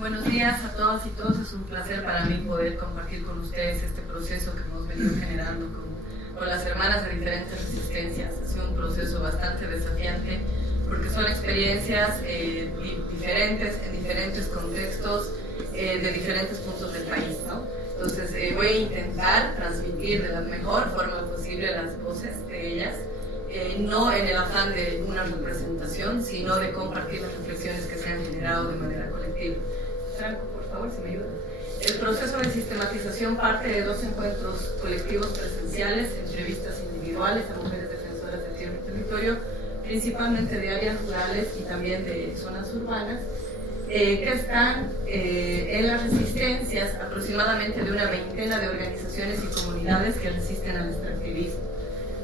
Buenos días a todas y todos. Es un placer para mí poder compartir con ustedes este proceso que hemos venido generando con las hermanas de diferentes resistencias. Ha sido un proceso bastante desafiante porque son experiencias diferentes, en diferentes contextos, de diferentes puntos del país, ¿no? Entonces voy a intentar transmitir de la mejor forma posible las voces de ellas, no en el afán de una representación, sino de compartir las reflexiones que se han generado de manera colectiva. Franco, por favor, si me ayuda. El proceso de sistematización parte de 2 encuentros colectivos presenciales, entrevistas individuales a mujeres defensoras de tierra y territorio, principalmente de áreas rurales y también de zonas urbanas, que están en las resistencias aproximadamente de una veintena de organizaciones y comunidades que resisten al extractivismo.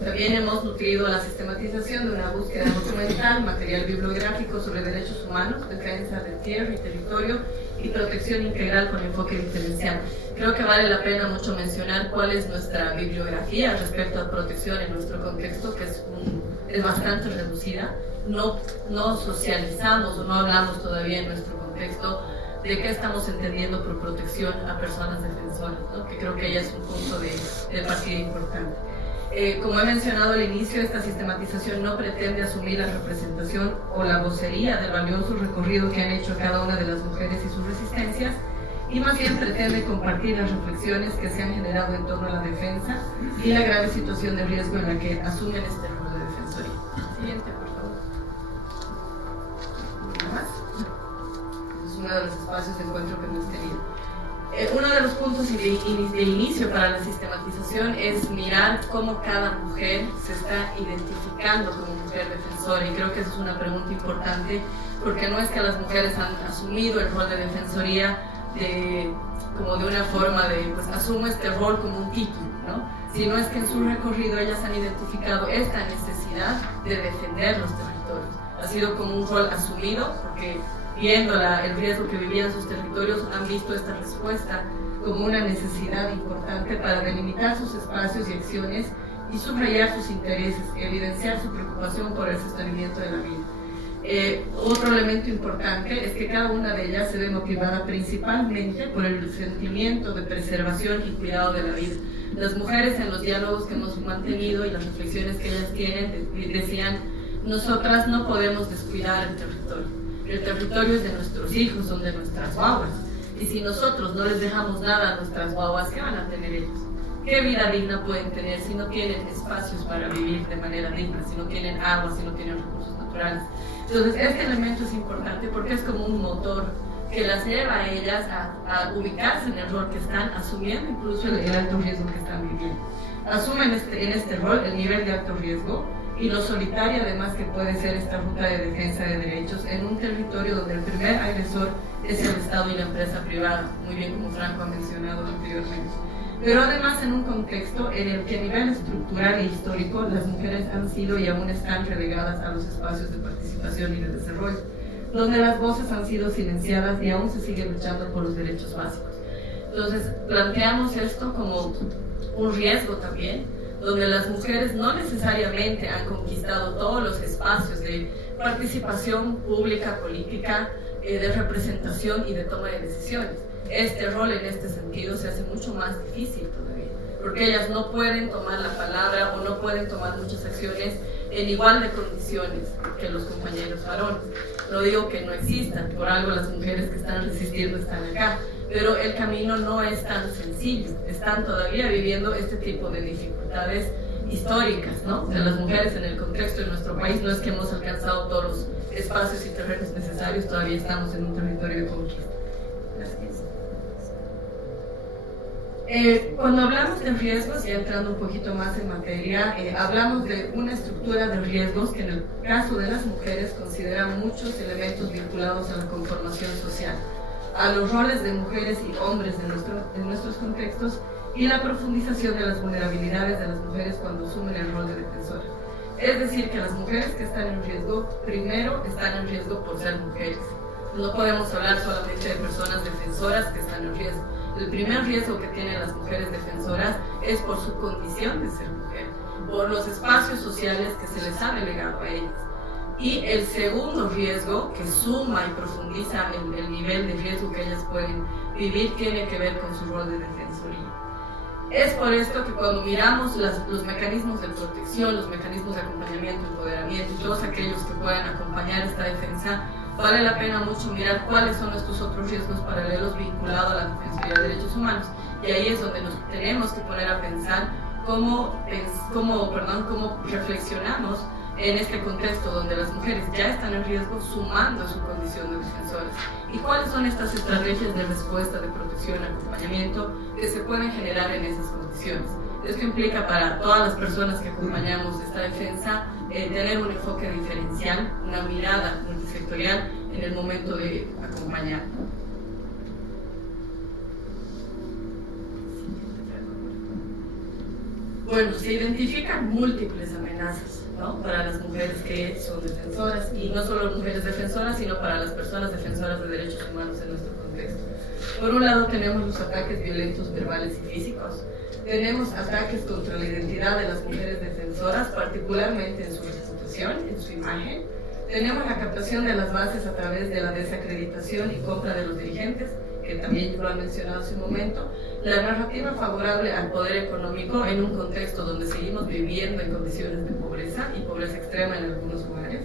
También hemos nutrido la sistematización de una búsqueda documental, material bibliográfico sobre derechos humanos, defensa de tierra y territorio y protección integral con enfoque diferencial. Creo que vale la pena mucho mencionar cuál es nuestra bibliografía respecto a protección en nuestro contexto, que es bastante reducida. No socializamos o no hablamos todavía en nuestro contexto de qué estamos entendiendo por protección a personas defensoras, ¿no? Que creo que ya es un punto de partida importante. Como he mencionado al inicio, esta sistematización no pretende asumir la representación o la vocería del valioso recorrido que han hecho cada una de las mujeres y sus resistencias, y más bien pretende compartir las reflexiones que se han generado en torno a la defensa y la grave situación de riesgo en la que asumen este rol de defensoría. Siguiente, por favor. ¿Nada más? Es uno de los espacios de encuentro que hemos tenido. Uno de los puntos de inicio para la sistematización es mirar cómo cada mujer se está identificando como mujer defensora, y creo que esa es una pregunta importante, porque no es que las mujeres han asumido el rol de defensoría como de una forma de, pues asumo este rol como un título, ¿no? Sino es que en su recorrido ellas han identificado esta necesidad de defender los territorios. Ha sido como un rol asumido, porque viendo el riesgo que vivían sus territorios, han visto esta respuesta como una necesidad importante para delimitar sus espacios y acciones y subrayar sus intereses, evidenciar su preocupación por el sostenimiento de la vida. Otro elemento importante es que cada una de ellas se ve motivada principalmente por el sentimiento de preservación y cuidado de la vida. Las mujeres, en los diálogos que hemos mantenido y las reflexiones que ellas tienen, decían: nosotras no podemos descuidar el territorio. El territorio es de nuestros hijos, son de nuestras guaguas. Y si nosotros no les dejamos nada a nuestras guaguas, ¿qué van a tener ellos? ¿Qué vida digna pueden tener si no tienen espacios para vivir de manera digna, si no tienen agua, si no tienen recursos naturales? Entonces, este elemento es importante porque es como un motor que las lleva a ellas a ubicarse en el rol que están asumiendo, incluso el alto riesgo que están viviendo. Asumen en este rol el nivel de alto riesgo y lo solitaria además que puede ser esta ruta de defensa de derechos en un territorio donde el primer agresor es el Estado y la empresa privada, muy bien como Franco ha mencionado anteriormente. Pero además en un contexto en el que a nivel estructural e histórico las mujeres han sido y aún están relegadas a los espacios de participación y de desarrollo, donde las voces han sido silenciadas y aún se sigue luchando por los derechos básicos. Entonces planteamos esto como un riesgo también, donde las mujeres no necesariamente han conquistado todos los espacios de participación pública, política, de representación y de toma de decisiones. Este rol en este sentido se hace mucho más difícil todavía, porque ellas no pueden tomar la palabra o no pueden tomar muchas acciones en igual de condiciones que los compañeros varones. No digo que no existan, por algo las mujeres que están resistiendo están acá, pero el camino no es tan sencillo. Están todavía viviendo este tipo de dificultades históricas, ¿no? De las mujeres en el contexto de nuestro país. No es que hemos alcanzado todos los espacios y terrenos necesarios, todavía estamos en un territorio de conquista. Gracias. Cuando hablamos de riesgos, ya entrando un poquito más en materia, hablamos de una estructura de riesgos que en el caso de las mujeres considera muchos elementos vinculados a la conformación social, a los roles de mujeres y hombres en nuestros contextos y la profundización de las vulnerabilidades de las mujeres cuando asumen el rol de defensora. Es decir, que las mujeres que están en riesgo, primero están en riesgo por ser mujeres. No podemos hablar solamente de personas defensoras que están en riesgo. El primer riesgo que tienen las mujeres defensoras es por su condición de ser mujer, por los espacios sociales que se les ha delegado a ellas. Y el segundo riesgo, que suma y profundiza el nivel de riesgo que ellas pueden vivir, tiene que ver con su rol de defensoría. Es por esto que cuando miramos los mecanismos de protección, los mecanismos de acompañamiento, empoderamiento y todos aquellos que puedan acompañar esta defensa, vale la pena mucho mirar cuáles son estos otros riesgos paralelos vinculados a la Defensoría de Derechos Humanos. Y ahí es donde nos tenemos que poner a pensar cómo reflexionamos en este contexto donde las mujeres ya están en riesgo sumando su condición de defensoras. ¿Y cuáles son estas estrategias de respuesta, de protección, acompañamiento que se pueden generar en esas condiciones? Esto implica para todas las personas que acompañamos esta defensa tener un enfoque diferencial, una mirada multisectorial en el momento de acompañar. Bueno, se identifican múltiples amenazas, ¿no?, para las mujeres que son defensoras, y no solo mujeres defensoras, sino para las personas defensoras de derechos humanos en nuestro contexto. Por un lado tenemos los ataques violentos verbales y físicos, tenemos ataques contra la identidad de las mujeres defensoras, particularmente en su reputación, en su imagen, tenemos la captación de las bases a través de la desacreditación y compra de los dirigentes, que también lo han mencionado hace un momento, la narrativa favorable al poder económico en un contexto donde seguimos viviendo en condiciones de pobreza y pobreza extrema en algunos lugares.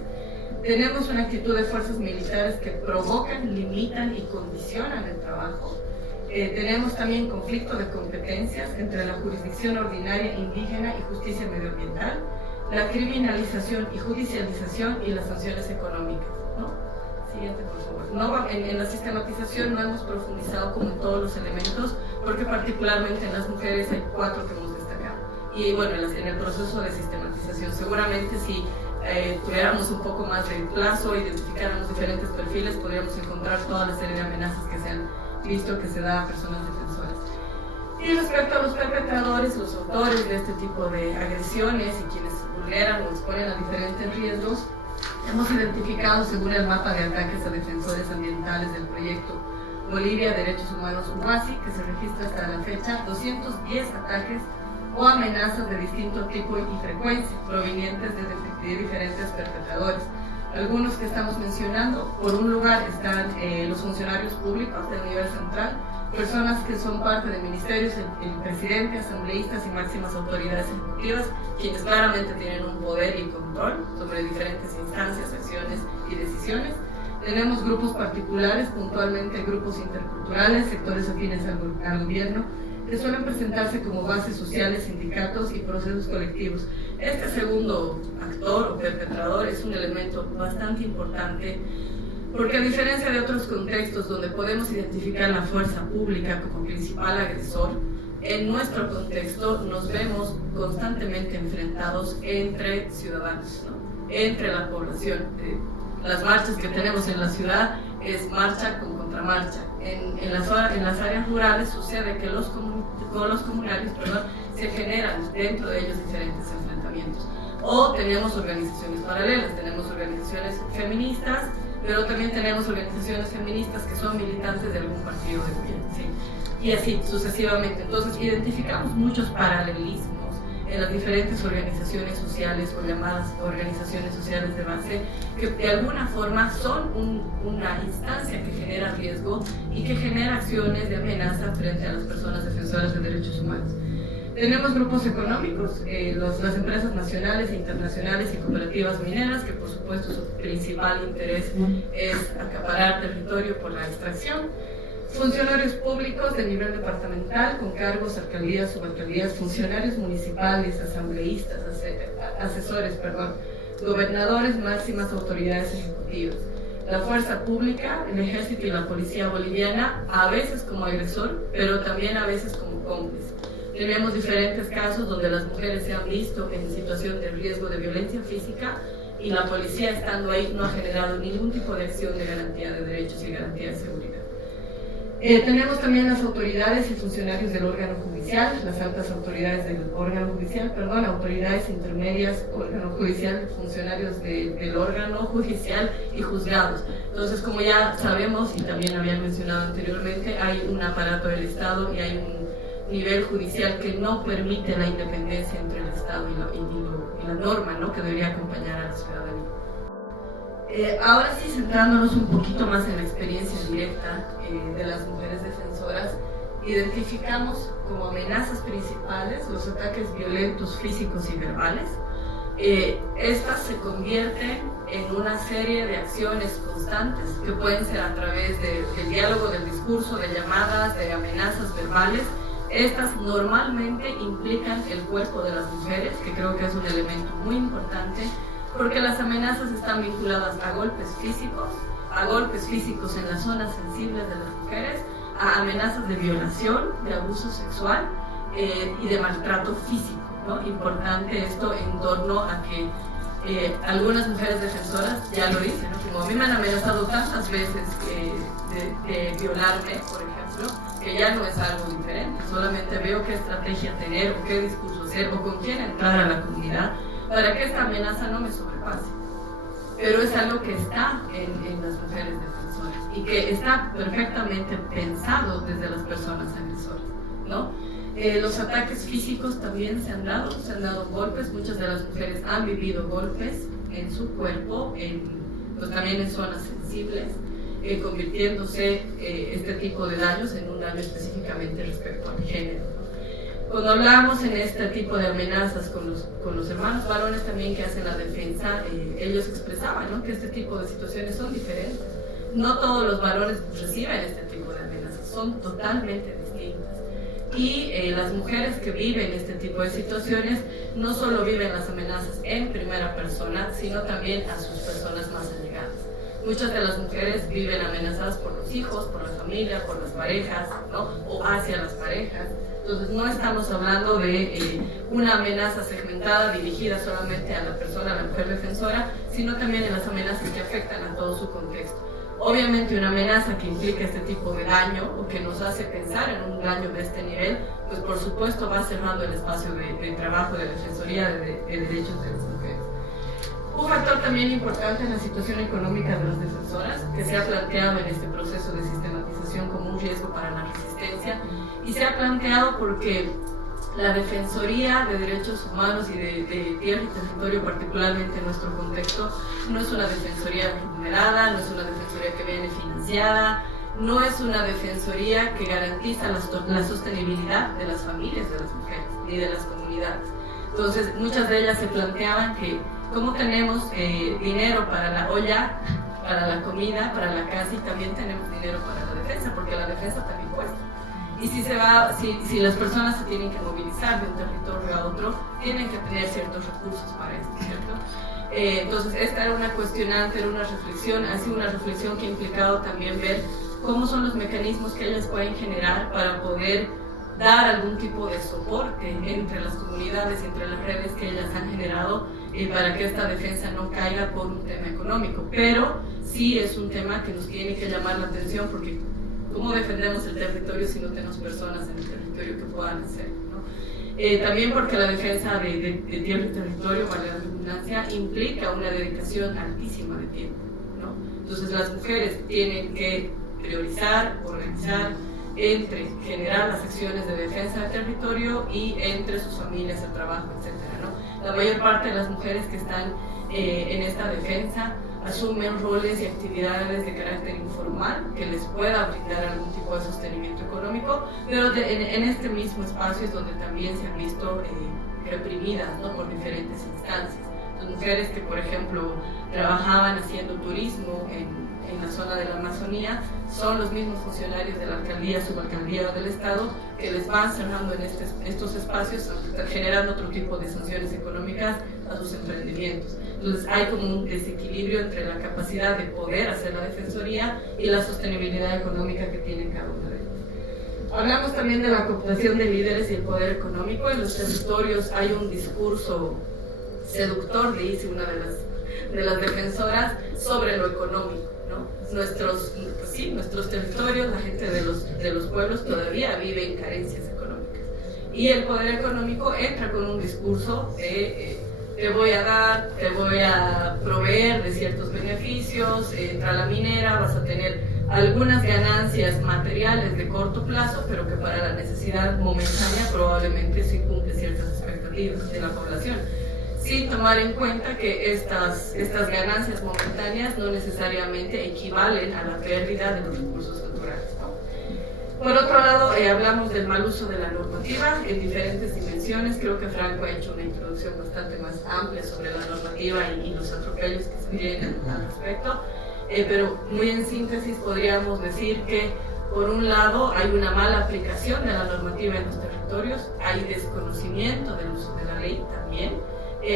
Tenemos una actitud de fuerzas militares que provocan, limitan y condicionan el trabajo. Tenemos también conflicto de competencias entre la jurisdicción ordinaria indígena y justicia medioambiental, la criminalización y judicialización y las sanciones económicas, ¿no? Siguiente, por favor. En la sistematización no hemos profundizado como en todos los elementos, porque particularmente en las mujeres hay 4 que hemos destacado. Y bueno, en el proceso de sistematización, seguramente si tuviéramos un poco más de plazo, identificáramos diferentes perfiles, podríamos encontrar toda la serie de amenazas que se han visto que se da a personas defensoras. Y respecto a los perpetradores, los autores de este tipo de agresiones y quienes vulneran o exponen a diferentes riesgos, hemos identificado, según el mapa de ataques a defensores ambientales del proyecto Bolivia Derechos Humanos UBASI, que se registra hasta la fecha, 210 ataques o amenazas de distinto tipo y frecuencia, provenientes de diferentes perpetradores. Algunos que estamos mencionando, por un lugar están los funcionarios públicos del nivel central, personas que son parte de ministerios, el presidente, asambleístas y máximas autoridades ejecutivas, quienes claramente tienen un poder y control sobre diferentes instancias, acciones y decisiones. Tenemos grupos particulares, puntualmente grupos interculturales, sectores afines al gobierno, que suelen presentarse como bases sociales, sindicatos y procesos colectivos. Este segundo actor o perpetrador es un elemento bastante importante, porque a diferencia de otros contextos donde podemos identificar la fuerza pública como principal agresor, en nuestro contexto nos vemos constantemente enfrentados entre ciudadanos, ¿no?, entre la población. Las marchas que tenemos en la ciudad es marcha con contramarcha. En las áreas rurales sucede que con los comunarios se generan dentro de ellos diferentes enfrentamientos. O tenemos organizaciones paralelas, tenemos organizaciones feministas, pero también tenemos organizaciones feministas que son militantes de algún partido de gobierno, ¿sí? Y así sucesivamente. Entonces identificamos muchos paralelismos en las diferentes organizaciones sociales o llamadas organizaciones sociales de base, que de alguna forma son una instancia que genera riesgo y que genera acciones de amenaza frente a las personas defensoras de derechos humanos. Tenemos grupos económicos, las empresas nacionales e internacionales y cooperativas mineras, que por supuesto su principal interés es acaparar territorio por la extracción. Funcionarios públicos de nivel departamental con cargos, alcaldías, subalcaldías, funcionarios municipales, asambleístas, asesores, gobernadores, máximas autoridades ejecutivas. La fuerza pública, el ejército y la policía boliviana, a veces como agresor, pero también a veces como cómplice. Tenemos diferentes casos donde las mujeres se han visto en situación de riesgo de violencia física y la policía, estando ahí, no ha generado ningún tipo de acción de garantía de derechos y garantía de seguridad. Tenemos también las autoridades y funcionarios del órgano judicial, las altas autoridades del órgano judicial, autoridades intermedias, órgano judicial, funcionarios del órgano judicial y juzgados. Entonces, como ya sabemos y también habían mencionado anteriormente, hay un aparato del Estado y hay un nivel judicial que no permite la independencia entre el Estado y la norma, ¿no?, que debería acompañar a la ciudadanía. Ahora sí, centrándonos un poquito más en la experiencia directa de las mujeres defensoras, identificamos como amenazas principales los ataques violentos físicos y verbales. Estas se convierten en una serie de acciones constantes que pueden ser a través del diálogo, del discurso, de llamadas, de amenazas verbales. Estas normalmente implican el cuerpo de las mujeres, que creo que es un elemento muy importante, porque las amenazas están vinculadas a golpes físicos en las zonas sensibles de las mujeres, a amenazas de violación, de abuso sexual y de maltrato físico, ¿no? Importante esto en torno a que algunas mujeres defensoras ya lo dicen, ¿no? Como a mí me han amenazado tantas veces de violarme, por ejemplo, que ya no es algo diferente, solamente veo qué estrategia tener o qué discurso hacer o con quién entrar a la comunidad para que esta amenaza no me sobrepase. Pero es algo que está en las mujeres defensoras y que está perfectamente pensado desde las personas agresoras, ¿no? Los ataques físicos también se han dado golpes, muchas de las mujeres han vivido golpes en su cuerpo, pues también en zonas sensibles, convirtiéndose este tipo de daños en un daño específicamente respecto al género. Cuando hablamos en este tipo de amenazas con los hermanos varones también que hacen la defensa, ellos expresaban, ¿no?, que este tipo de situaciones son diferentes. No todos los varones reciben este tipo de amenazas, son totalmente distintas. Y las mujeres que viven este tipo de situaciones no solo viven las amenazas en primera persona, sino también a sus personas más allegadas. Muchas de las mujeres viven amenazadas por los hijos, por la familia, por las parejas, ¿no?, o hacia las parejas. Entonces no estamos hablando de una amenaza segmentada dirigida solamente a la persona, a la mujer defensora, sino también en las amenazas que afectan a todo su contexto. Obviamente una amenaza que implica este tipo de daño o que nos hace pensar en un daño de este nivel, pues por supuesto va cerrando el espacio de trabajo de Defensoría de Derechos de las Mujeres. Un factor también importante es la situación económica de las defensoras, que se ha planteado en este proceso de sistematización como un riesgo para la resistencia, y se ha planteado porque la Defensoría de Derechos Humanos y de Tierra y Territorio, particularmente en nuestro contexto, no es una defensoría remunerada, no es una defensoría que viene financiada, no es una defensoría que garantiza la sostenibilidad de las familias de las mujeres ni de las comunidades. Entonces, muchas de ellas se planteaban que como tenemos dinero para la olla, para la comida, para la casa, y también tenemos dinero para la defensa, porque la defensa también cuesta. Y si las personas se tienen que movilizar de un territorio a otro, tienen que tener ciertos recursos para esto, ¿cierto? Entonces, esta era una cuestionante, era una reflexión, ha sido una reflexión que ha implicado también ver cómo son los mecanismos que ellas pueden generar para poder dar algún tipo de soporte entre las comunidades, entre las redes que ellas han generado, para que esta defensa no caiga por un tema económico. Pero sí es un tema que nos tiene que llamar la atención, porque ¿cómo defendemos el territorio si no tenemos personas en el territorio que puedan hacerlo, ¿no? También porque la defensa de tierra y territorio, vale la redundancia, implica una dedicación altísima de tiempo, ¿no? Entonces las mujeres tienen que priorizar, organizar entre generar las acciones de defensa del territorio y entre sus familias, el trabajo, etc., ¿no? La mayor parte de las mujeres que están en esta defensa asumen roles y actividades de carácter informal que les pueda brindar algún tipo de sostenimiento económico, pero en este mismo espacio es donde también se han visto reprimidas, ¿no?, por diferentes instancias. Las mujeres que, por ejemplo, trabajaban haciendo turismo en la zona de la Amazonía son los mismos funcionarios de la alcaldía, subalcaldía o del Estado que les van cerrando en estos espacios, generando otro tipo de sanciones económicas a sus emprendimientos. Entonces hay como un desequilibrio entre la capacidad de poder hacer la defensoría y la sostenibilidad económica que tienen cada una de ellas. Hablamos también de la cooptación de líderes y el poder económico. En los territorios hay un discurso seductor, dice una de las defensoras, sobre lo económico, ¿no? Nuestros territorios, la gente de los pueblos todavía vive en carencias económicas. Y el poder económico entra con un discurso de te voy a dar, te voy a proveer de ciertos beneficios, entra la minera, vas a tener algunas ganancias materiales de corto plazo, pero que para la necesidad momentánea probablemente sí cumple ciertas expectativas de la población. sin tomar en cuenta que estas ganancias momentáneas no necesariamente equivalen a la pérdida de los recursos naturales, ¿no? Por otro lado, hablamos del mal uso de la normativa en diferentes dimensiones. Creo que Franco ha hecho una introducción bastante más amplia sobre la normativa y los atropellos que se vienen al respecto, pero muy en síntesis podríamos decir que por un lado hay una mala aplicación de la normativa en los territorios, hay desconocimiento del uso de la ley también,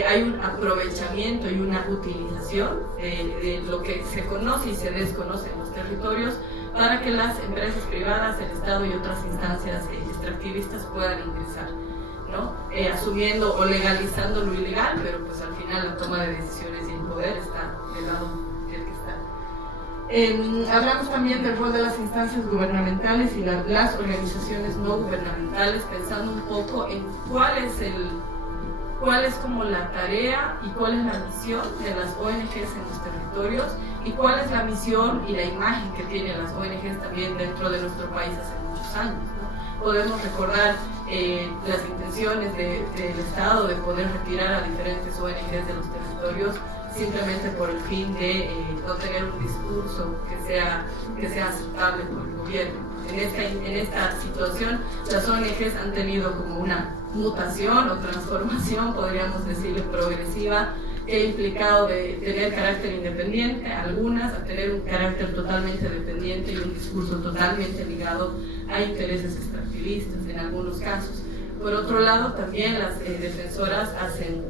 hay un aprovechamiento y una utilización de lo que se conoce y se desconoce en los territorios para que las empresas privadas, el Estado y otras instancias extractivistas puedan ingresar, ¿no? Asumiendo o legalizando lo ilegal, pero pues al final la toma de decisiones y el poder está del lado del que está. Hablamos también del rol de las instancias gubernamentales y las organizaciones no gubernamentales, pensando un poco en cuál es como la tarea y cuál es la misión de las ONGs en los territorios y cuál es la misión y la imagen que tienen las ONGs también dentro de nuestro país hace muchos años, ¿no? Podemos recordar las intenciones del Estado de poder retirar a diferentes ONGs de los territorios simplemente por el fin de no tener un discurso que sea aceptable por el gobierno. En esta situación, las ONGs han tenido como una mutación o transformación, podríamos decirle, progresiva, que ha implicado de tener carácter independiente, algunas a tener un carácter totalmente dependiente y un discurso totalmente ligado a intereses extractivistas en algunos casos. Por otro lado, también las defensoras hacen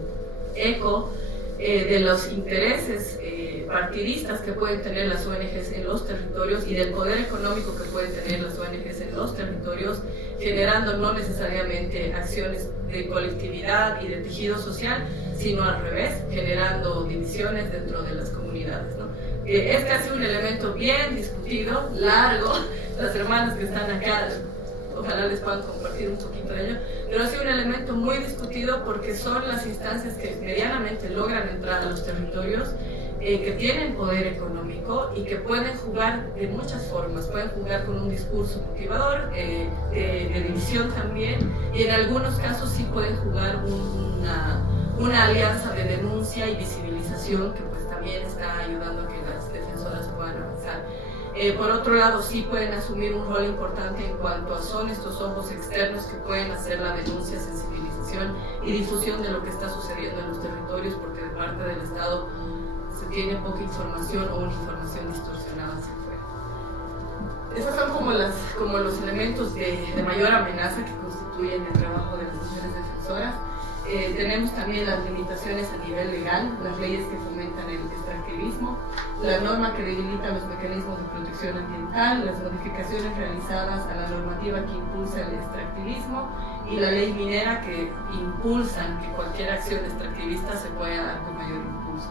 eco de los intereses partidistas que pueden tener las ONGs en los territorios y del poder económico que pueden tener las ONGs en los territorios, generando no necesariamente acciones de colectividad y de tejido social, sino al revés, generando divisiones dentro de las comunidades, ¿no? Este ha sido un elemento bien discutido, largo. Las hermanas que están acá, ojalá les puedan compartir un poquito de ello, pero ha sido un elemento muy discutido porque son las instancias que medianamente logran entrar a los territorios, que tienen poder económico y que pueden jugar de muchas formas. Pueden jugar con un discurso motivador, de división también, y en algunos casos sí pueden jugar una alianza de denuncia y visibilización que pues también está ayudando a que las defensoras puedan avanzar. Por otro lado, sí pueden asumir un rol importante en cuanto a son estos ojos externos que pueden hacer la denuncia, sensibilización y difusión de lo que está sucediendo en los territorios, porque de parte del Estado se tiene poca información o una información distorsionada hacia afuera. Esos son como los elementos de mayor amenaza que constituyen el trabajo de las mujeres defensoras. Tenemos también las limitaciones a nivel legal, las leyes que fomentan el extractivismo, la norma que debilita los mecanismos de protección ambiental, las modificaciones realizadas a la normativa que impulsa el extractivismo y la ley minera que impulsan que cualquier acción extractivista se pueda dar con mayor impulso.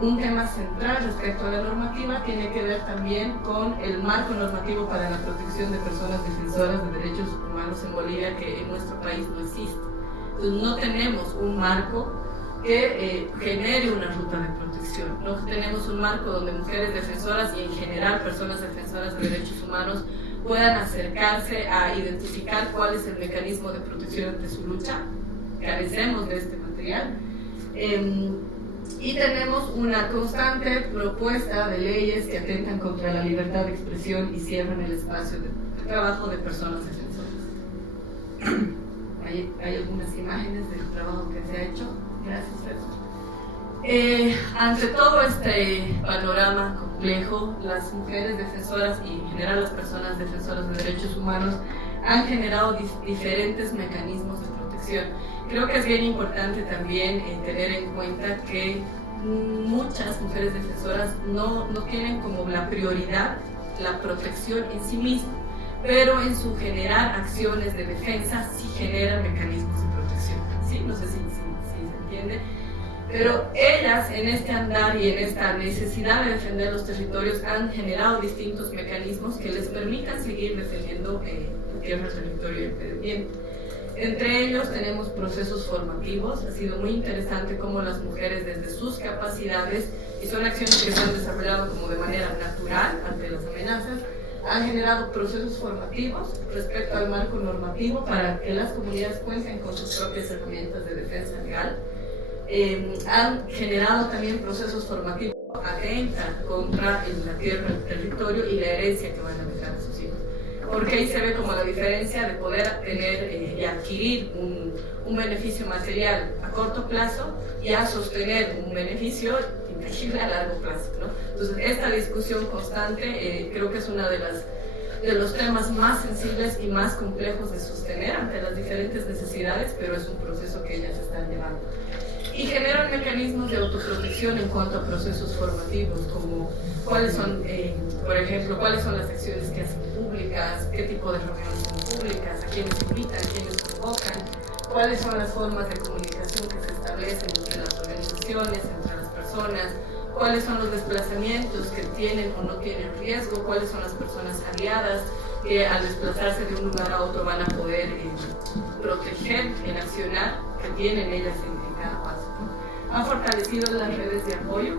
Un tema central respecto a la normativa tiene que ver también con el marco normativo para la protección de personas defensoras de derechos humanos en Bolivia, que en nuestro país no existe. Entonces no tenemos un marco que genere una ruta de protección. No tenemos un marco donde mujeres defensoras y en general personas defensoras de derechos humanos puedan acercarse a identificar cuál es el mecanismo de protección ante su lucha. Carecemos de este material. Y tenemos una constante propuesta de leyes que atentan contra la libertad de expresión y cierran el espacio de trabajo de personas defensoras. Hay algunas imágenes del trabajo que se ha hecho. Gracias, Fred. Ante todo este panorama complejo, las mujeres defensoras y en general las personas defensoras de derechos humanos han generado diferentes mecanismos de protección. Creo que es bien importante también tener en cuenta que muchas mujeres defensoras no tienen como la prioridad la protección en sí misma, pero en su generar acciones de defensa sí generan mecanismos de protección. ¿Sí? No sé si se entiende. Pero ellas en este andar y en esta necesidad de defender los territorios han generado distintos mecanismos que les permitan seguir defendiendo tierra, territorio y el medio ambiente. Entre ellos tenemos procesos formativos. Ha sido muy interesante cómo las mujeres desde sus capacidades, y son acciones que se han desarrollado como de manera natural ante las amenazas, han generado procesos formativos respecto al marco normativo para que las comunidades cuenten con sus propias herramientas de defensa legal. han generado también procesos formativos que atentan contra la tierra, el territorio y la herencia que van a dejar a sus hijos. Porque ahí se ve como la diferencia de poder tener y adquirir un beneficio material a corto plazo y a sostener un beneficio intangible a largo plazo, ¿no? Entonces, esta discusión constante creo que es una de los temas más sensibles y más complejos de sostener ante las diferentes necesidades, pero es un proceso que ellas están llevando. Y generan mecanismos de autoprotección en cuanto a procesos formativos, como cuáles son, por ejemplo, cuáles son las acciones que hacen públicas, qué tipo de reuniones son públicas, a quiénes invitan, quiénes convocan, cuáles son las formas de comunicación que se establecen entre las organizaciones, entre las personas, cuáles son los desplazamientos que tienen o no tienen riesgo, cuáles son las personas aliadas que al desplazarse de un lugar a otro van a poder proteger el accionar que tienen ellas en cada paso, ¿no? Han fortalecido las redes de apoyo,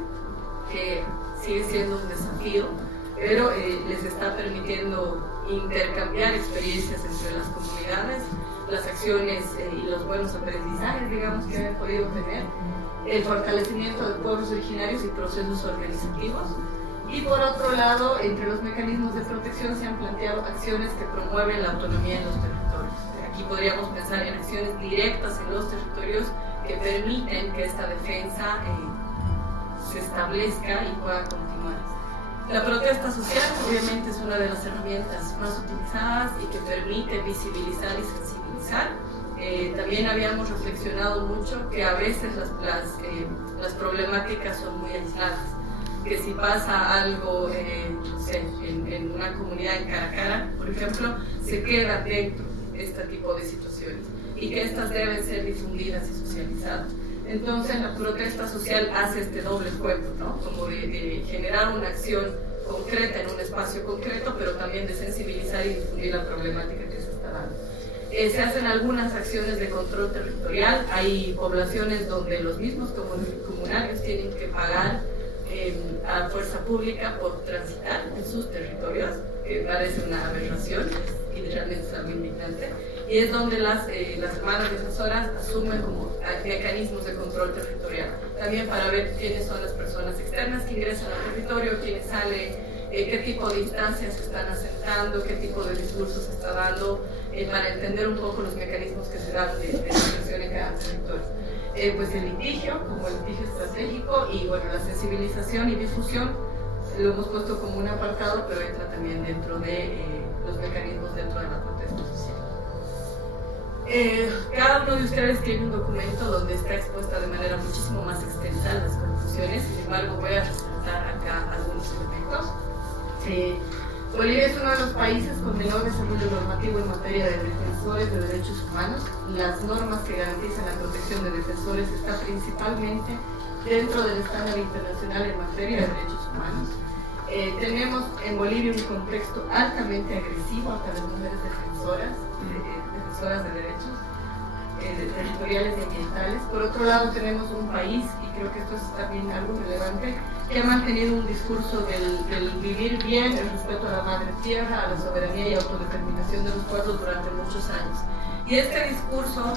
que sigue siendo un desafío, pero les está permitiendo intercambiar experiencias entre las comunidades, las acciones y los buenos aprendizajes, digamos, que han podido tener, el fortalecimiento de pueblos originarios y procesos organizativos. Y por otro lado, entre los mecanismos de protección se han planteado acciones que promueven la autonomía en los territorios. Aquí podríamos pensar en acciones directas en los territorios que permiten que esta defensa se establezca y pueda continuar. La protesta social obviamente es una de las herramientas más utilizadas y que permite visibilizar y sensibilizar. También habíamos reflexionado mucho que a veces las problemáticas son muy aisladas, que si pasa algo no sé, en una comunidad en Caracara, por ejemplo, se queda dentro este tipo de situaciones y que estas deben ser difundidas y socializadas. Entonces la protesta social hace este doble juego, ¿no? Como de generar una acción concreta en un espacio concreto, pero también de sensibilizar y difundir la problemática que se está dando. Se hacen algunas acciones de control territorial. Hay poblaciones donde los mismos comunarios tienen que pagar a fuerza pública por transitar en sus territorios, que parece una aberración y realmente es algo indignante. Y es donde las hermanas defensoras asumen como mecanismos de control territorial, también para ver quiénes son las personas externas que ingresan al territorio, quiénes salen, qué tipo de instancias se están asentando, qué tipo de discurso se está dando, para entender un poco los mecanismos que se dan de intervención en cada territorio. Pues el litigio, como el litigio estratégico, y bueno, la sensibilización y difusión lo hemos puesto como un apartado, pero entra también dentro de los mecanismos dentro de la protesta social. Cada uno de ustedes tiene un documento donde está expuesta de manera muchísimo más extensa las conclusiones, sin embargo voy a resaltar acá algunos elementos. Bolivia es uno de los países con menor desarrollo normativo en materia de defensores de derechos humanos. Las normas que garantizan la protección de defensores están principalmente dentro del estándar internacional en materia de derechos humanos. Tenemos en Bolivia un contexto altamente agresivo hacia las mujeres defensoras de derechos territoriales y ambientales. Por otro lado, tenemos un país, y creo que esto es también algo relevante, que ha mantenido un discurso del vivir bien, el respeto a la madre tierra, a la soberanía y autodeterminación de los pueblos durante muchos años. Y este discurso,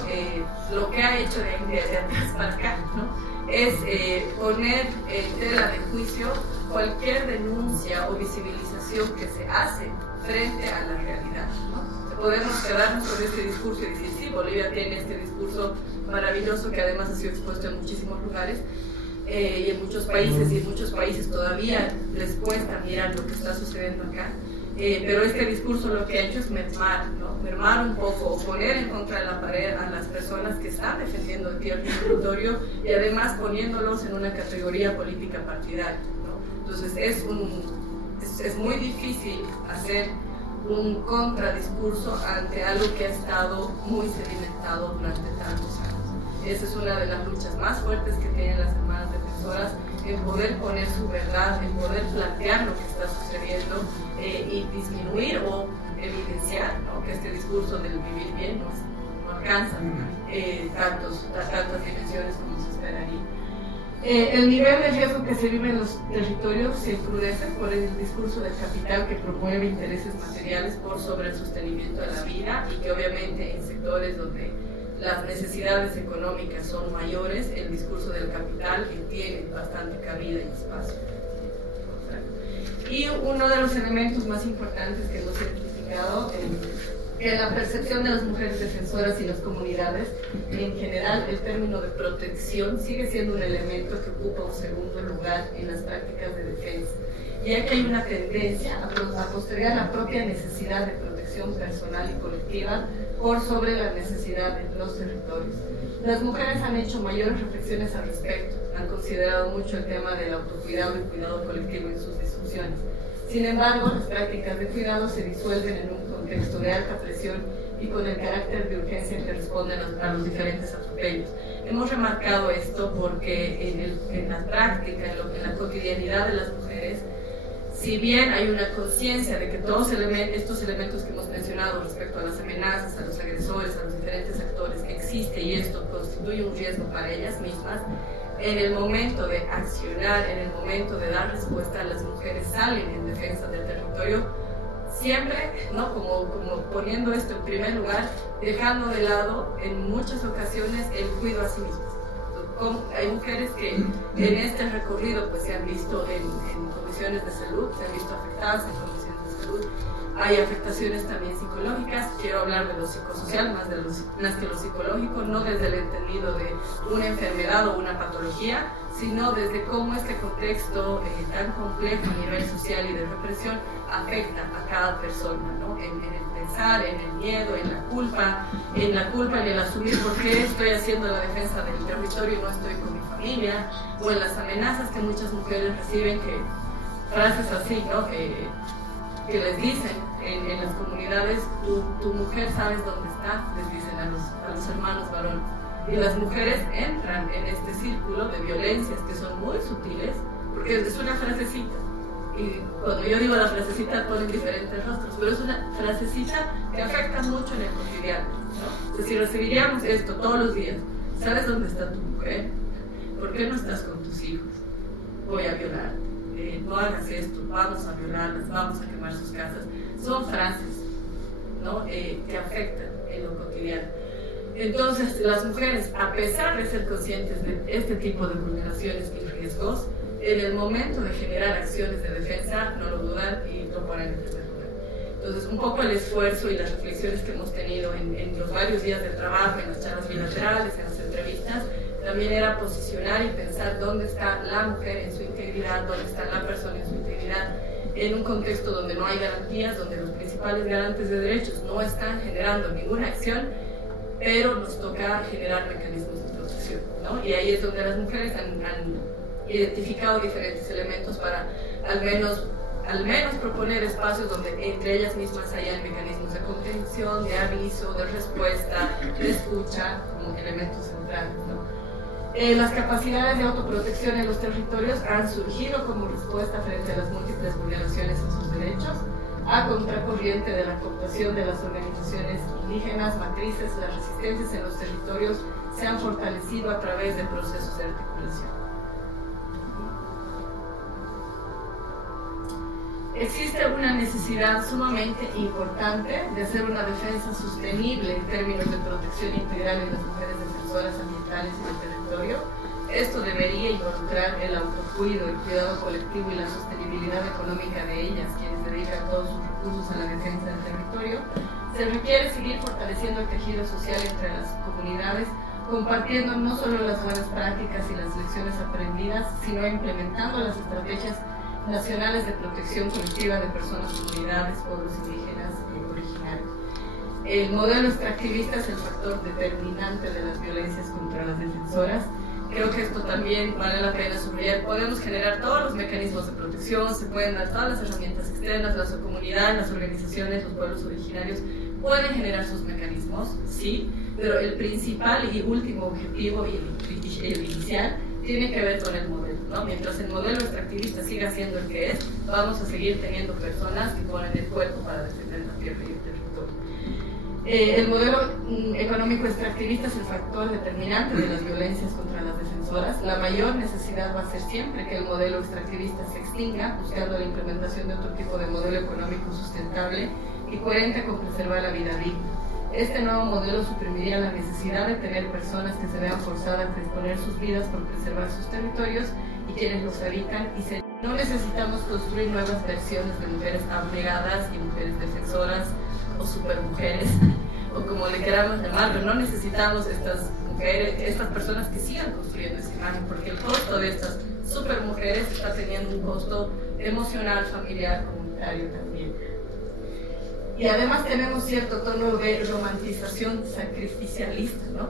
lo que ha hecho de atrás para acá, ¿no? Es poner en tela de juicio cualquier denuncia o visibilización que se hace frente a la realidad, ¿no? Podemos quedarnos con este discurso y decir, sí, Bolivia tiene este discurso maravilloso que además ha sido expuesto en muchísimos lugares y en muchos países todavía les cuesta mirar lo que está sucediendo acá, pero este discurso lo que ha hecho es mermar, ¿no? Mermar un poco, o poner en contra de la pared a las personas que están defendiendo el territorio y además poniéndolos en una categoría política partidaria, ¿no? Entonces es muy difícil hacer un contradiscurso ante algo que ha estado muy sedimentado durante tantos años. Esa es una de las luchas más fuertes que tienen las hermanas defensoras, en poder poner su verdad, en poder plantear lo que está sucediendo y disminuir o evidenciar, ¿no? Que este discurso del vivir bien no alcanza tantas dimensiones como se esperaría. El nivel de riesgo que se vive en los territorios se encrudece por el discurso del capital que promueve intereses materiales por sobre el sostenimiento de la vida y que obviamente en sectores donde las necesidades económicas son mayores, el discurso del capital que tiene bastante cabida y espacio. Y uno de los elementos más importantes que hemos identificado en la percepción de las mujeres defensoras y las comunidades, en general el término de protección sigue siendo un elemento que ocupa un segundo lugar en las prácticas de defensa, ya que hay una tendencia a postergar la propia necesidad de protección personal y colectiva por sobre la necesidad de los territorios. Las mujeres han hecho mayores reflexiones al respecto, han considerado mucho el tema del autocuidado y cuidado colectivo en sus discusiones. Sin embargo, las prácticas de cuidado se disuelven en un contexto de alta presión y con el carácter de urgencia que responden a los diferentes atropellos. Hemos remarcado esto porque en la práctica, en la cotidianidad de las mujeres, si bien hay una conciencia de que todos estos elementos que hemos mencionado respecto a las amenazas, a los agresores, a los diferentes actores, existe y esto constituye un riesgo para ellas mismas, en el momento de accionar, en el momento de dar respuesta, las mujeres salen en defensa del territorio, siempre, ¿no? como poniendo esto en primer lugar, dejando de lado en muchas ocasiones el cuidado a sí mismas. Hay mujeres que en este recorrido pues, se han visto en condiciones de salud, se han visto afectadas en condiciones de salud. Hay afectaciones también psicológicas, quiero hablar de lo psicosocial más que lo psicológico, no desde el entendido de una enfermedad o una patología, sino desde cómo este contexto tan complejo a nivel social y de represión afecta a cada persona, ¿no? En el pensar, en el miedo, en la culpa, en el asumir por qué estoy haciendo la defensa del territorio y no estoy con mi familia, o en las amenazas que muchas mujeres reciben, que frases así, ¿no? Que les dicen en las comunidades, tu mujer sabes dónde está, les dicen a los hermanos varones. Y las mujeres entran en este círculo de violencias que son muy sutiles, porque es una frasecita. Y cuando yo digo la frasecita ponen diferentes rostros, pero es una frasecita que afecta mucho en el cotidiano, ¿no? Entonces, si recibiríamos esto todos los días, ¿sabes dónde está tu mujer? ¿Por qué no estás con tus hijos? Voy a violar. No hagas esto, vamos a violarlas, vamos a quemar sus casas. Son frases, ¿no? Que afectan en lo cotidiano. Entonces, las mujeres, a pesar de ser conscientes de este tipo de vulneraciones y riesgos, en el momento de generar acciones de defensa, no lo dudan y lo ponen en primer lugar. Entonces, un poco el esfuerzo y las reflexiones que hemos tenido en los varios días de trabajo, en las charlas bilaterales, en las entrevistas, también era posicionar y pensar dónde está la mujer en su integridad, dónde está la persona en su integridad, en un contexto donde no hay garantías, donde los principales garantes de derechos no están generando ninguna acción, pero nos toca generar mecanismos de protección, ¿no? Y ahí es donde las mujeres han identificado diferentes elementos para al menos proponer espacios donde entre ellas mismas hayan mecanismos de contención, de aviso, de respuesta, de escucha, como elementos centrales, ¿no? Las capacidades de autoprotección en los territorios han surgido como respuesta frente a las múltiples vulneraciones a sus derechos, a contracorriente de la cooptación de las organizaciones indígenas matrices. Las resistencias en los territorios se han fortalecido a través de procesos de articulación. Existe una necesidad sumamente importante de hacer una defensa sostenible en términos de protección integral en las mujeres defensoras ambientales y del territorio. Esto debería involucrar el autocuido, el cuidado colectivo y la sostenibilidad económica de ellas, quienes dedican todos sus recursos a la defensa del territorio. Se requiere seguir fortaleciendo el tejido social entre las comunidades, compartiendo no solo las buenas prácticas y las lecciones aprendidas, sino implementando las estrategias nacionales de protección colectiva de personas, comunidades, pueblos indígenas y originarios. El modelo extractivista es el factor determinante de las violencias contra las defensoras. Creo que esto también vale la pena subrayar. Podemos generar todos los mecanismos de protección, se pueden dar todas las herramientas externas, las comunidades, las organizaciones, los pueblos originarios pueden generar sus mecanismos, sí, pero el principal y último objetivo y el inicial tiene que ver con el modelo, ¿no? Mientras el modelo extractivista siga siendo el que es, vamos a seguir teniendo personas que ponen el cuerpo para defender la tierra y el territorio. El modelo económico extractivista es el factor determinante de las violencias contra las defensoras. La mayor necesidad va a ser siempre que el modelo extractivista se extinga, buscando la implementación de otro tipo de modelo económico sustentable y coherente con preservar la vida digna. Este nuevo modelo suprimiría la necesidad de tener personas que se vean forzadas a exponer sus vidas por preservar sus territorios y quienes los habitan, no necesitamos construir nuevas versiones de mujeres abnegadas y mujeres defensoras o supermujeres, o como le queramos llamar, pero no necesitamos estas mujeres, estas personas que sigan construyendo esa imagen, porque el costo de estas supermujeres está teniendo un costo emocional, familiar, comunitario también. Y además tenemos cierto tono de romantización sacrificialista, ¿no?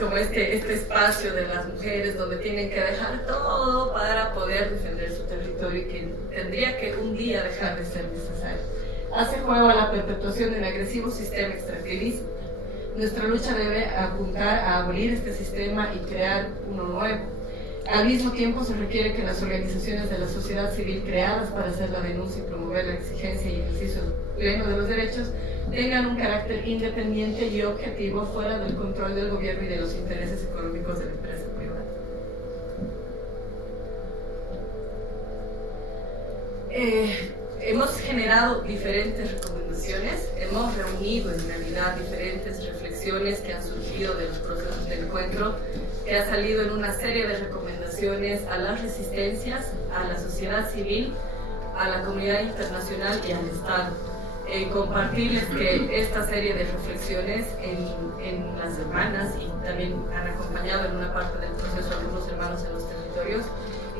Como este espacio de las mujeres donde tienen que dejar todo para poder defender su territorio y que tendría que un día dejar de ser necesario. Hace juego a la perpetuación de un agresivo sistema extractivista. Nuestra lucha debe apuntar a abolir este sistema y crear uno nuevo. Al mismo tiempo, se requiere que las organizaciones de la sociedad civil creadas para hacer la denuncia y promover la exigencia y ejercicio pleno de los derechos tengan un carácter independiente y objetivo fuera del control del gobierno y de los intereses económicos de la empresa privada. Hemos generado diferentes recomendaciones, hemos reunido en realidad diferentes reflexiones que han surgido de los procesos de encuentro, que ha salido en una serie de recomendaciones a las resistencias, a la sociedad civil, a la comunidad internacional y al Estado. Compartirles que esta serie de reflexiones en las hermanas, y también han acompañado en una parte del proceso algunos hermanos en los territorios,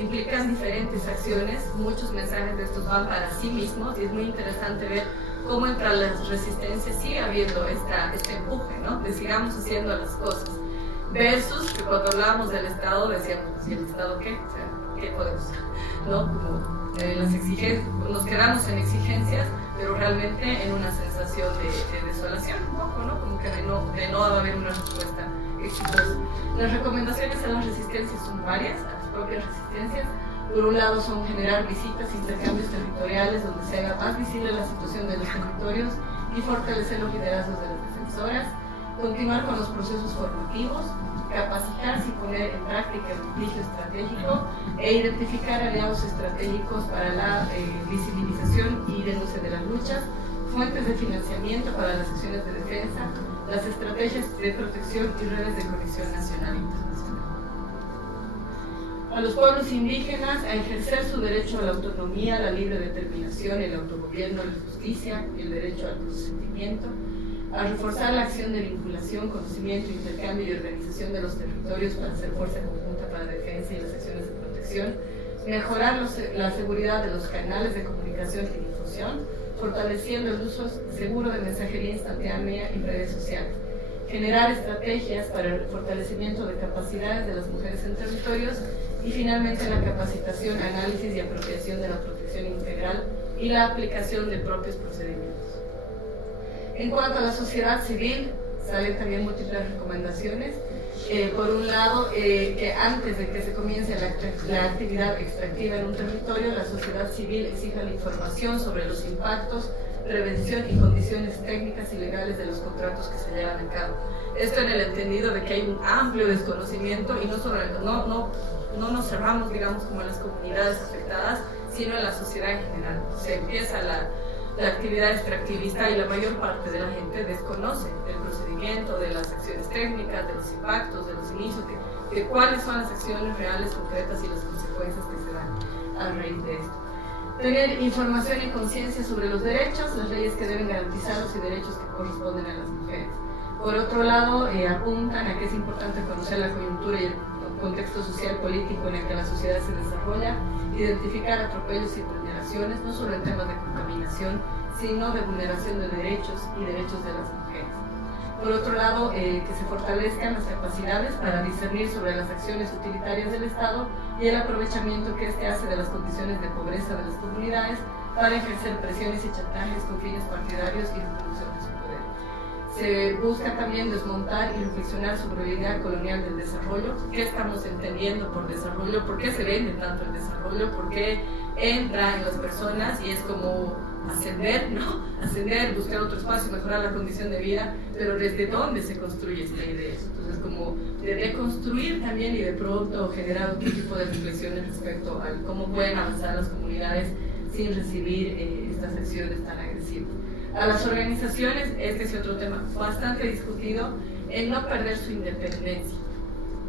implican diferentes acciones. Muchos mensajes de estos van para sí mismos y es muy interesante ver cómo entre las resistencias sigue habiendo este empuje, ¿no? De sigamos haciendo las cosas, versus que cuando hablábamos del Estado decíamos, pues, ¿y el Estado qué? O sea, ¿qué podemos hacer? ¿No? Como las exigencias, nos quedamos en exigencias, pero realmente en una sensación de desolación un poco, ¿no? Como que de no haber una respuesta exitosa. Las recomendaciones a las resistencias son varias, a las propias resistencias. Por un lado son generar visitas, intercambios territoriales donde se haga más visible la situación de los territorios y fortalecer los liderazgos de las defensoras, continuar con los procesos formativos, capacitarse y poner en práctica el litigio estratégico e identificar aliados estratégicos para la visibilización y denuncia de las luchas, fuentes de financiamiento para las acciones de defensa, las estrategias de protección y redes de conexión nacional e internacional. A los pueblos indígenas a ejercer su derecho a la autonomía, la libre determinación, el autogobierno, la justicia, el derecho al consentimiento, a reforzar la acción de vinculación, conocimiento, intercambio y organización de los territorios para hacer fuerza conjunta para la defensa y las acciones de protección, mejorar la seguridad de los canales de comunicación y difusión, fortaleciendo el uso seguro de mensajería instantánea y redes sociales, generar estrategias para el fortalecimiento de capacidades de las mujeres en territorios y finalmente la capacitación, análisis y apropiación de la protección integral y la aplicación de propios procedimientos. En cuanto a la sociedad civil, salen también múltiples recomendaciones. Por un lado, que antes de que se comience la actividad extractiva en un territorio, la sociedad civil exija la información sobre los impactos, prevención y condiciones técnicas y legales de los contratos que se llevan a cabo. Esto en el entendido de que hay un amplio desconocimiento y no nos cerramos, digamos, como en las comunidades afectadas, sino en la sociedad en general. Se empieza la actividad extractivista y la mayor parte de la gente desconoce el procedimiento, de las acciones técnicas, de los impactos, de los inicios, de cuáles son las acciones reales, concretas y las consecuencias que se dan a raíz de esto. Tener información y conciencia sobre los derechos, las leyes que deben garantizarlos y derechos que corresponden a las mujeres. Por otro lado, apuntan a que es importante conocer la coyuntura y el contexto social político en el que la sociedad se desarrolla, identificar atropellos y vulneraciones, no solo en temas de contaminación, sino de vulneración de derechos y derechos de las mujeres. Por otro lado, que se fortalezcan las capacidades para discernir sobre las acciones utilitarias del Estado y el aprovechamiento que éste hace de las condiciones de pobreza de las comunidades para ejercer presiones y chantajes con fines partidarios y reproducción de su poder. Se busca también desmontar y reflexionar sobre la idea colonial del desarrollo. ¿Qué estamos entendiendo por desarrollo? ¿Por qué se vende tanto el desarrollo? ¿Por qué entra en las personas y es como ascender, ¿no? Ascender, buscar otro espacio, mejorar la condición de vida, pero ¿desde dónde se construye esta idea? Entonces, como de reconstruir también y de pronto generar otro tipo de reflexiones respecto a cómo pueden avanzar las comunidades sin recibir estas acciones tan agresivas. A las organizaciones, este es otro tema bastante discutido, en no perder su independencia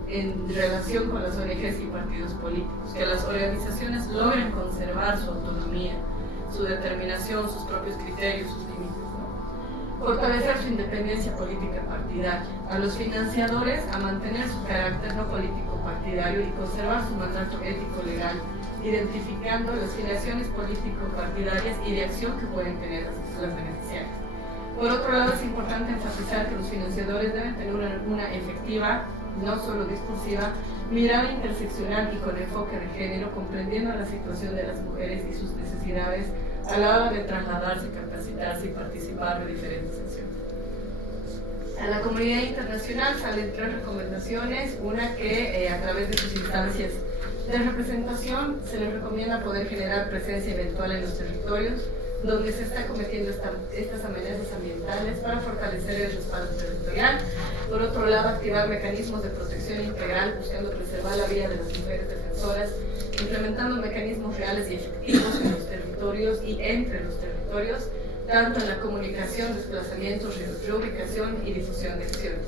en relación con las ONGs y partidos políticos, que las organizaciones logren conservar su autonomía, su determinación, sus propios criterios, sus límites, ¿no? Fortalecer su independencia política partidaria, a los financiadores a mantener su carácter no político partidario y conservar su mandato ético legal, identificando las filiaciones político-partidarias y de acción que pueden tener las beneficiarias. Por otro lado, es importante enfatizar que los financiadores deben tener una efectiva, no solo discursiva, mirada interseccional y con enfoque de género, comprendiendo la situación de las mujeres y sus necesidades a la hora de trasladarse, capacitarse y participar de diferentes acciones. A la comunidad internacional salen 3 recomendaciones, una que a través de sus instancias de representación se les recomienda poder generar presencia eventual en los territorios donde se está cometiendo estas amenazas ambientales para fortalecer el respaldo territorial. Por otro lado, activar mecanismos de protección integral buscando preservar la vida de las mujeres defensoras, implementando mecanismos reales y efectivos en los territorios y entre los territorios, tanto en la comunicación, desplazamientos, reubicación y difusión de acciones.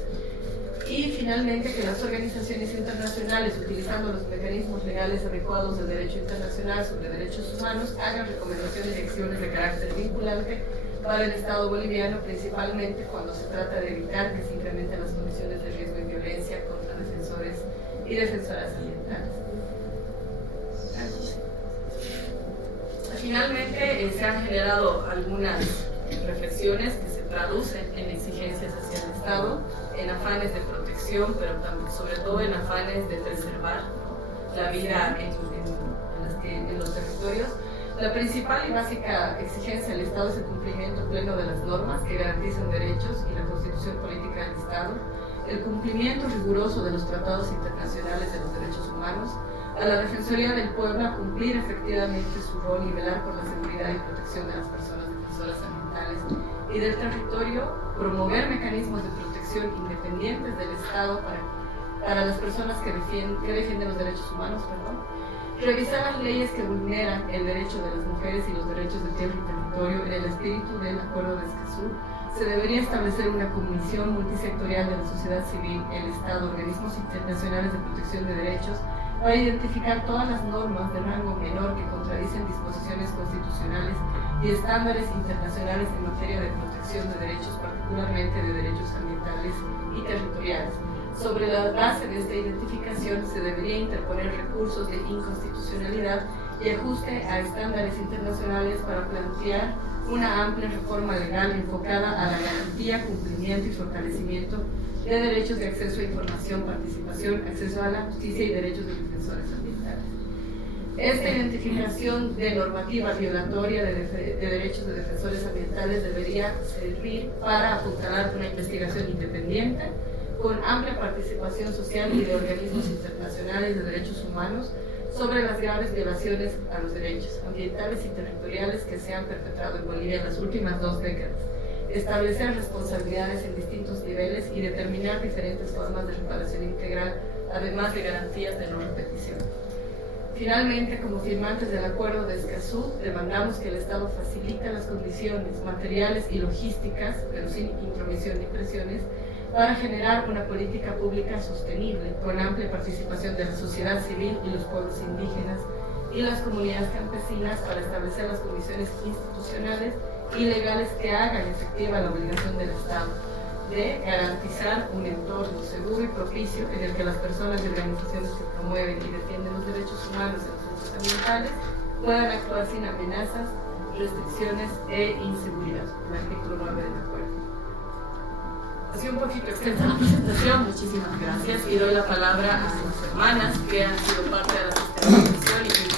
Y finalmente, que las organizaciones internacionales, utilizando los mecanismos legales adecuados del derecho internacional sobre derechos humanos, hagan recomendaciones y acciones de carácter vinculante para el Estado boliviano, principalmente cuando se trata de evitar que se incrementen las condiciones de riesgo y violencia contra defensores y defensoras ambientales. Finalmente, se han generado algunas reflexiones que se traducen en exigencias hacia el Estado, en afanes de protección, pero también, sobre todo en afanes de preservar, ¿no?, la vida en los territorios. La principal y básica exigencia del Estado es el cumplimiento pleno de las normas que garantizan derechos y la constitución política del Estado, el cumplimiento riguroso de los tratados internacionales de los derechos humanos, a la Defensoría del Pueblo a cumplir efectivamente su rol y velar por la seguridad y protección de las personas defensoras ambientales y del territorio, promover mecanismos de protección independientes del Estado para las personas que defienden los derechos humanos, revisar las leyes que vulneran el derecho de las mujeres y los derechos de tierra y territorio en el espíritu del Acuerdo de Escazú. Se debería establecer una comisión multisectorial de la sociedad civil, el Estado, organismos internacionales de protección de derechos, para identificar todas las normas de rango menor que contradicen disposiciones constitucionales y estándares internacionales en materia de protección de derechos, particularmente de derechos ambientales y territoriales. Sobre la base de esta identificación se debería interponer recursos de inconstitucionalidad y ajuste a estándares internacionales para plantear una amplia reforma legal enfocada a la garantía, cumplimiento y fortalecimiento de derechos de acceso a información, participación, acceso a la justicia y derechos de defensores ambientales. Esta identificación de normativa violatoria de derechos de defensores ambientales debería servir para apuntalar una investigación independiente con amplia participación social y de organismos internacionales de derechos humanos sobre las graves violaciones a los derechos ambientales y territoriales que se han perpetrado en Bolivia en las últimas 2 décadas. Establecer responsabilidades en distintos niveles y determinar diferentes formas de reparación integral, además de garantías de no repetición. Finalmente, como firmantes del Acuerdo de Escazú, demandamos que el Estado facilite las condiciones materiales y logísticas, pero sin intromisión ni presiones, para generar una política pública sostenible, con amplia participación de la sociedad civil y los pueblos indígenas y las comunidades campesinas para establecer las condiciones institucionales y legales que hagan efectiva la obligación del Estado de garantizar un entorno seguro y propicio en el que las personas y organizaciones que promueven y defienden los derechos humanos y los derechos ambientales puedan actuar sin amenazas, restricciones e inseguridad. El artículo 9 del acuerdo. Ha sido un poquito extensa la presentación, muchísimas gracias, y doy la palabra a las hermanas que han sido parte de la sistematización y